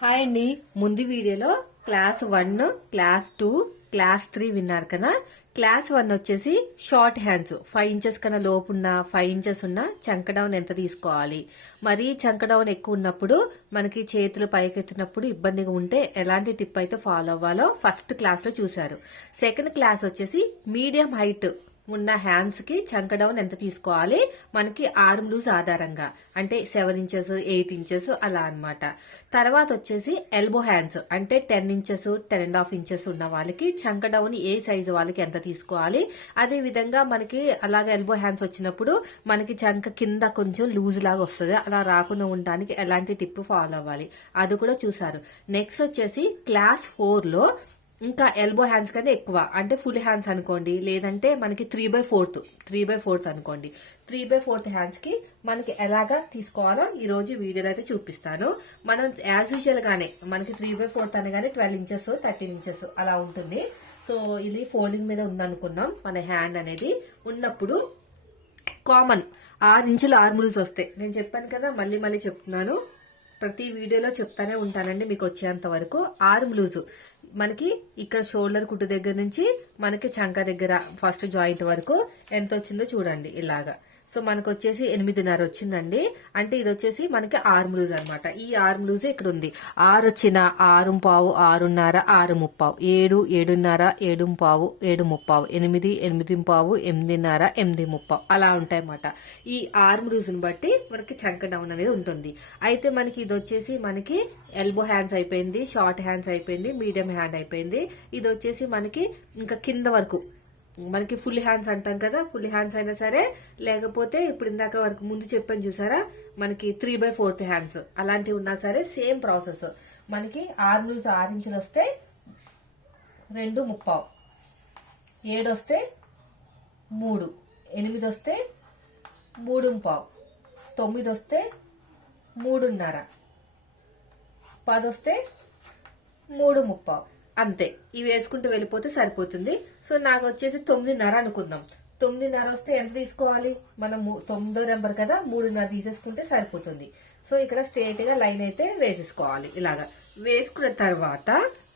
Hi అండి. ముందు వీడియోలో class one class two class three విన్నారు కదా? క్లాస్ వన్ వచ్చేసి షార్ట్ హ్యాండ్స్. ఫైవ్ ఇంచెస్ కన్నా లోపు ఉన్న ఫైవ్ ఇంచెస్ ఉన్న చంక డౌన్ ఎంత తీసుకోవాలి? మరీ చంక డౌన్ ఎక్కువ ఉన్నప్పుడు మనకి చేతులు పైకెత్తినప్పుడు ఇబ్బందిగా ఉంటే ఎలాంటి టిప్ అయితే ఫాలో అవ్వాలో ఫస్ట్ క్లాస్లో చూశారు. సెకండ్ క్లాస్ వచ్చేసి మీడియం హైట్. ఉన్న హ్యాండ్స్కి చంక డౌన్ ఎంత తీసుకోవాలి? మనకి ఆర్మ్ లూజ్ ఆధారంగా. అంటే సెవెన్ ఇంచెస్ ఎయిట్ ఇంచెస్ అలా అన్నమాట. తర్వాత వచ్చేసి ఎల్బో హ్యాండ్స్ అంటే ten inches ten and half inches ఉన్న వాళ్ళకి చంక డౌన్ ఏ సైజు వాళ్ళకి ఎంత తీసుకోవాలి? అదే విధంగా మనకి అలాగే ఎల్బో హ్యాండ్స్ వచ్చినప్పుడు మనకి చంక కింద కొంచెం లూజ్ లాగా వస్తుంది. అలా రాకుండా ఉండడానికి ఎలాంటి టిప్ ఫాలో అవ్వాలి? అది కూడా చూసారు నెక్స్ట్ వచ్చేసి క్లాస్ ఫోర్లో ఇంకా ఎల్బో హ్యాండ్స్ కన్నా ఎక్కువ. అంటే ఫుల్ హ్యాండ్స్ అనుకోండి. లేదంటే మనకి three by fourth three by fourth అనుకోండి. త్రీ బై ఫోర్త్ హ్యాండ్స్కి మనకి ఎలాగా తీసుకోవాలో ఈ రోజు వీడియోలో అయితే చూపిస్తాను. మనం యాజ్ యూజువల్ గానే మనకి త్రీ బై ఫోర్త్ అనగానే ట్వెల్వ్ ఇంచెస్ థర్టీన్ ఇంచెస్ అలా ఉంటుంది. సో ఇది ఫోల్డింగ్ మీద ఉందనుకున్నాం మన హ్యాండ్ అనేది. ఉన్నప్పుడు కామన్ ఆరు ఇంచులు ఆరు ములుస్ వస్తాయి నేను చెప్పాను కదా మళ్ళీ మళ్ళీ చెప్తున్నాను. ప్రతి వీడియోలో చెప్తానే ఉంటానండి మీకు వచ్చేంత వరకు. ఆర్మ్ లూజు మనకి ఇక్కడ షోల్డర్ కుట్టు దగ్గర నుంచి మనకి చంక దగ్గర ఫస్ట్ జాయింట్ వరకు ఎంత వచ్చిందో చూడండి ఇలాగా. సో మనకు వచ్చేసి ఎనిమిదిన్నర వచ్చిందండి అంటే ఇది వచ్చేసి మనకి ఆర్మ్ లూజ్ అనమాట. ఈ ఆర్మ్ లూజ్ ఇక్కడ ఉంది ఆరు వచ్చిన ఆరు పావు ఆరున్నర ఆరు ముప్పావు. ఏడు ఏడున్నర ఏడు పావు ఏడు ముప్పావు. ఎనిమిది ఎనిమిది పావు ఎనిమిదిన్నర ఎనిమిది ముప్పావు. అలా ఉంటాయి అన్నమాట ఈ ఆర్మ్ లూజ్ని బట్టి మనకి చంక డౌన్ అనేది ఉంటుంది. అయితే మనకి ఇది వచ్చేసి మనకి ఎల్బో హ్యాండ్స్ అయిపోయింది షార్ట్ హ్యాండ్స్ అయిపోయింది మీడియం హ్యాండ్ అయిపోయింది. ఇది వచ్చేసి మనకి ఇంకా కింద వరకు మనకి ఫుల్ హ్యాండ్స్ అంటాం కదా ఫుల్ హ్యాండ్స్ అయినా సరే లేకపోతే ఇప్పుడు ఇందాక వరకు ముందు చెప్పాను చూసారా మనకి త్రీ బై ఫోర్త్ హ్యాండ్స్ అలాంటివి ఉన్నా సరే సేమ్ ప్రాసెస్ మనకి ఆరు నుంచి ఆరు ఇంచులు వస్తే రెండు ముప్పావు. ఏడు వస్తే మూడు. ఎనిమిది వస్తే మూడు పావు తొమ్మిది వస్తే మూడున్నర. పది వస్తే మూడు ముప్పావు. అంతే. ఇవి వేసుకుంటూ వెళ్ళిపోతే సరిపోతుంది. సో నాకు వచ్చేసి తొమ్మిదిన్నర అనుకుందాం. తొమ్మిదిన్నర వస్తే ఎంత తీసుకోవాలి? మనం తొమ్మిదో నెంబర్ కదా మూడున్నర తీసేసుకుంటే సరిపోతుంది. సో ఇక్కడ స్ట్రేట్గా లైన్ అయితే వేసేసుకోవాలి ఇలాగా. వేసుకున్న తర్వాత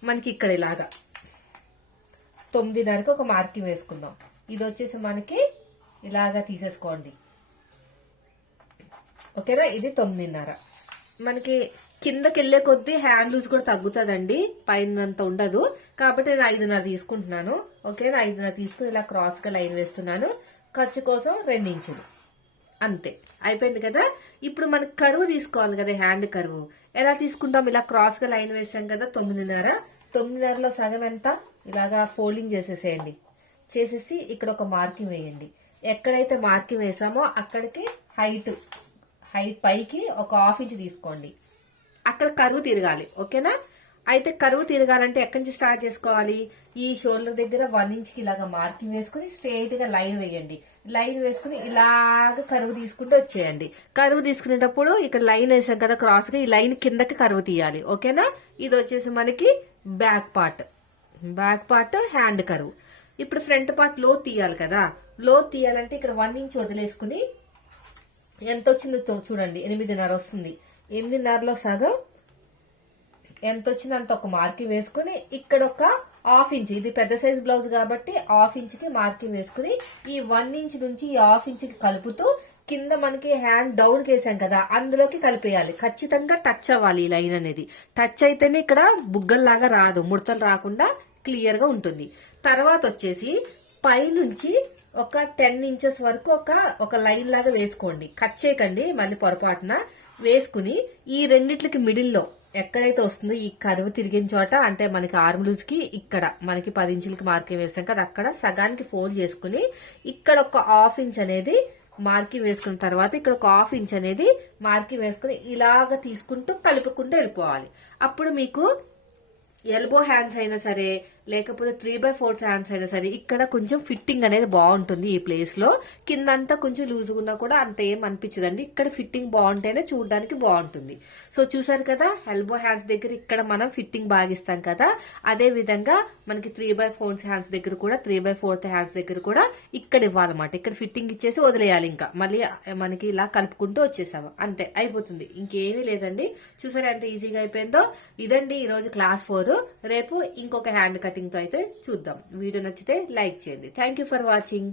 మనకి ఇక్కడ ఇలాగా. తొమ్మిదిన్నరకి ఒక మార్కింగ్ వేసుకుందాం. ఇది వచ్చేసి మనకి ఇలాగా తీసేసుకోండి. ఓకేనా? ఇది తొమ్మిదిన్నర. మనకి కిందకి వెళ్ళే కొద్దీ హ్యాండ్ లూజ్ కూడా తగ్గుతుందండి. పైన అంత ఉండదు. కాబట్టి నేను ఐదున్నర తీసుకుంటున్నాను. ఓకే నేను ఐదున్నర తీసుకుని ఇలా క్రాస్గా లైన్ వేస్తున్నాను. ఖర్చు కోసం రెండు ఇంచులు అంతే. అయిపోయింది కదా? ఇప్పుడు మనకు కరువు తీసుకోవాలి కదా హ్యాండ్ కరువు. ఎలా తీసుకుంటాం? ఇలా క్రాస్గా లైన్ వేసాం కదా తొమ్మిదిన్నర. తొమ్మిదిన్నరలో సగం ఎంత? ఇలాగా ఫోల్డింగ్ చేసేసేయండి. చేసేసి ఇక్కడ ఒక మార్కింగ్ వేయండి. ఎక్కడైతే మార్కింగ్ వేసామో అక్కడికి హైట్ హైట్ పైకి ఒక హాఫ్ ఇంచ్ తీసుకోండి. అక్కడ కరువు తిరగాలి ఓకేనా? అయితే కరువు తిరగాలంటే ఎక్కడి నుంచి స్టార్ట్ చేసుకోవాలి? ఈ షోల్డర్ దగ్గర వన్ ఇంచ్కి ఇలాగా మార్కింగ్ వేసుకుని స్ట్రైట్గా లైన్ వేయండి. లైన్ వేసుకుని ఇలాగ కరువు తీసుకుంటూ వచ్చేయండి. కరువు తీసుకునేటప్పుడు ఇక్కడ లైన్ వేసాం కదా క్రాస్గా ఈ లైన్ కిందకి కరువు తీయాలి ఓకేనా? ఇది వచ్చేసి మనకి back part back part hand కరువు. ఇప్పుడు ఫ్రంట్ పార్ట్లో తీయాలి కదా. లో తీయాలంటే ఇక్కడ వన్ ఇంచ్ వదిలేసుకుని ఎంత వచ్చిందో చూడండి ఎనిమిదిన్నర వస్తుంది. ఎనిమిదిన్నరలో సగం. ఎంత వచ్చింది అంత ఒక మార్కింగ్ వేసుకుని ఇక్కడ ఒక హాఫ్ ఇంచ్ ఇది పెద్ద సైజ్ బ్లౌజ్ కాబట్టి హాఫ్ ఇంచ్కి మార్కి మార్కింగ్ వేసుకుని ఈ వన్ ఇంచ్ నుంచి ఈ హాఫ్ ఇంచ్కి కలుపుతూ కింద మనకి హ్యాండ్ డౌన్ వేసాం కదా అందులోకి కలిపేయాలి. ఖచ్చితంగా టచ్ అవ్వాలి ఈ లైన్ అనేది. టచ్ అయితేనే ఇక్కడ బుగ్గల్లాగా రాదు ముడతలు రాకుండా క్లియర్గా ఉంటుంది. తర్వాత వచ్చేసి పైనుంచి ఒక టెన్ ఇంచెస్ వరకు ఒక ఒక లైన్ లాగా వేసుకోండి. కట్ చేయకండి మళ్ళీ పొరపాటున వేసుకుని ఈ రెండిట్లకి మిడిల్లో ఎక్కడైతే వస్తుందో ఈ కరువు తిరిగిన చోట అంటే మనకి ఆర్మ్ ఇక్కడ మనకి పది ఇంచులకి మార్కింగ్ వేసాం కదా అక్కడ సగానికి ఫోల్డ్ చేసుకుని ఇక్కడ ఒక హాఫ్ ఇంచ్ అనేది మార్కింగ్ వేసుకున్న తర్వాత ఇక్కడ ఒక హాఫ్ ఇంచ్ అనేది మార్కింగ్ వేసుకుని ఇలాగ తీసుకుంటూ కలుపుకుంటూ వెళ్ళిపోవాలి. అప్పుడు మీకు ఎల్బో హ్యాండ్స్ అయినా సరే లేకపోతే త్రీ బై ఫోర్త్ హ్యాండ్స్ అయినా సరే ఇక్కడ కొంచెం ఫిట్టింగ్ అనేది బాగుంటుంది ఈ ప్లేస్లో. కిందంతా కొంచెం లూజ్ ఉన్నా కూడా అంత ఏం అనిపించదండి. ఇక్కడ ఫిట్టింగ్ బాగుంటేనే చూడడానికి బాగుంటుంది. సో చూసారు కదా ఎల్బో హ్యాండ్స్ దగ్గర ఇక్కడ మనం ఫిట్టింగ్ బాగిస్తాం కదా. అదే విధంగా మనకి త్రీ బై ఫోర్త్ హ్యాండ్స్ దగ్గర కూడా త్రీ బై ఫోర్త్ హ్యాండ్స్ దగ్గర కూడా ఇక్కడ ఇవ్వాలన్నమాట. ఇక్కడ ఫిట్టింగ్ ఇచ్చేసి వదిలేయాలి ఇంకా. మళ్ళీ మనకి ఇలా కలుపుకుంటూ వచ్చేసాము. అంతే అయిపోతుంది. ఇంకేమీ లేదండి. చూసారా ఎంత ఈజీగా అయిపోయిందో? ఇదండి ఈ రోజు క్లాస్ ఫోర్ రేపు ఇంకొక హ్యాండ్ కటింగ్తో అయితే చూద్దాం. వీడియో నచ్చితే లైక్ చేయండి. Thank you for watching